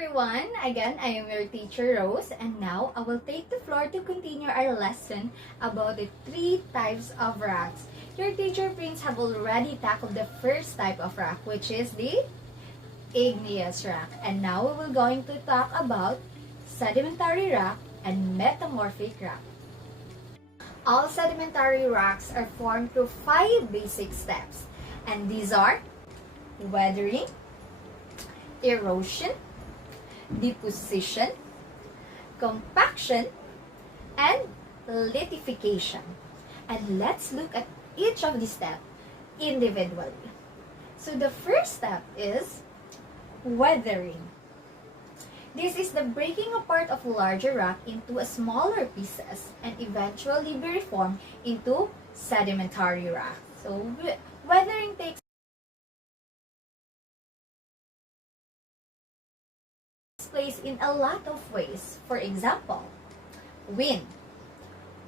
everyone! Again, I am your teacher Rose, and now I will take the floor to continue our lesson about the three types of rocks. Your teacher Prince have already tackled the first type of rock, which is the igneous rock. And now we will going to talk about sedimentary rock and metamorphic rock. All sedimentary rocks are formed through 5 basic steps, and these are weathering, erosion, deposition, compaction, and lithification. And let's look at each of these steps individually. So the first step is weathering. This is the breaking apart of larger rock into smaller pieces and eventually be reformed into sedimentary rock. So weathering takes place in a lot of ways. For example, wind,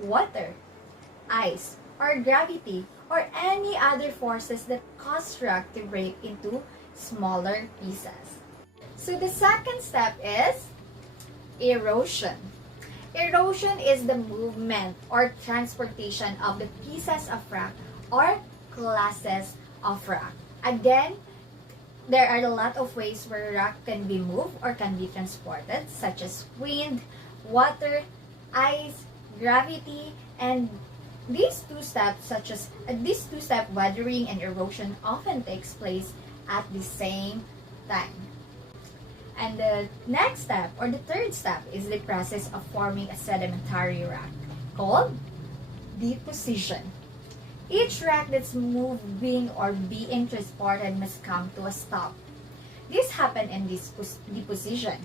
water, ice, or gravity, or any other forces that cause rock to break into smaller pieces. So the second step is erosion. Erosion is the movement or transportation of the pieces of rock or classes of rock. Again, there are a lot of ways where rock can be moved or can be transported, such as wind, water, ice, gravity, and these two steps, weathering and erosion, often takes place at the same time. And the next step, or the third step, is the process of forming a sedimentary rock called deposition. Each rock that's moving or being transported must come to a stop. This happens in this deposition.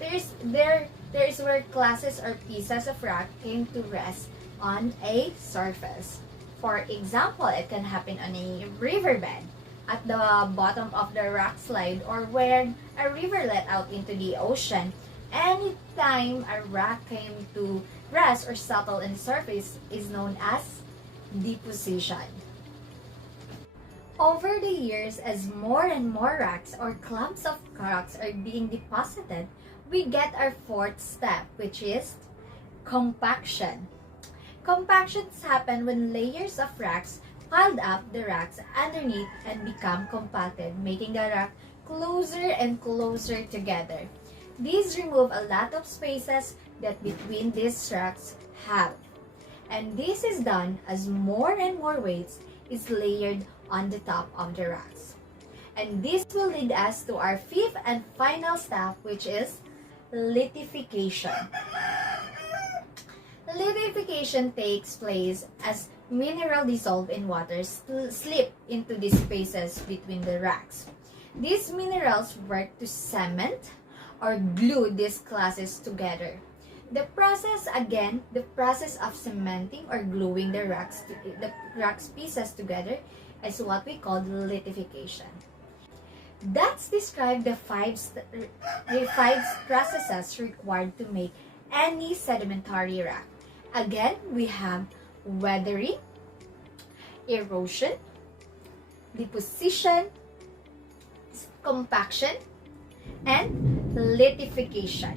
There is where classes or pieces of rock came to rest on a surface. For example, it can happen on a riverbed, at the bottom of the rock slide, or where a river let out into the ocean. Anytime a rock came to rest or settle in the surface is known as deposition. Over the years, as more and more rocks or clumps of rocks are being deposited, we get our fourth step, which is compaction. Compactions happen when layers of rocks piled up the rocks underneath and become compacted, making the rock closer and closer together. These remove a lot of spaces that between these rocks have. And this is done as more and more weight is layered on the top of the rocks. And this will lead us to our fifth and final step, which is lithification. Lithification takes place as mineral dissolved in water slip into the spaces between the rocks. These minerals work to cement or glue these classes together. The process of cementing or gluing the rocks pieces together is what we call lithification. That's described the five processes required to make any sedimentary rock. Again, we have weathering, erosion, deposition, compaction, and lithification.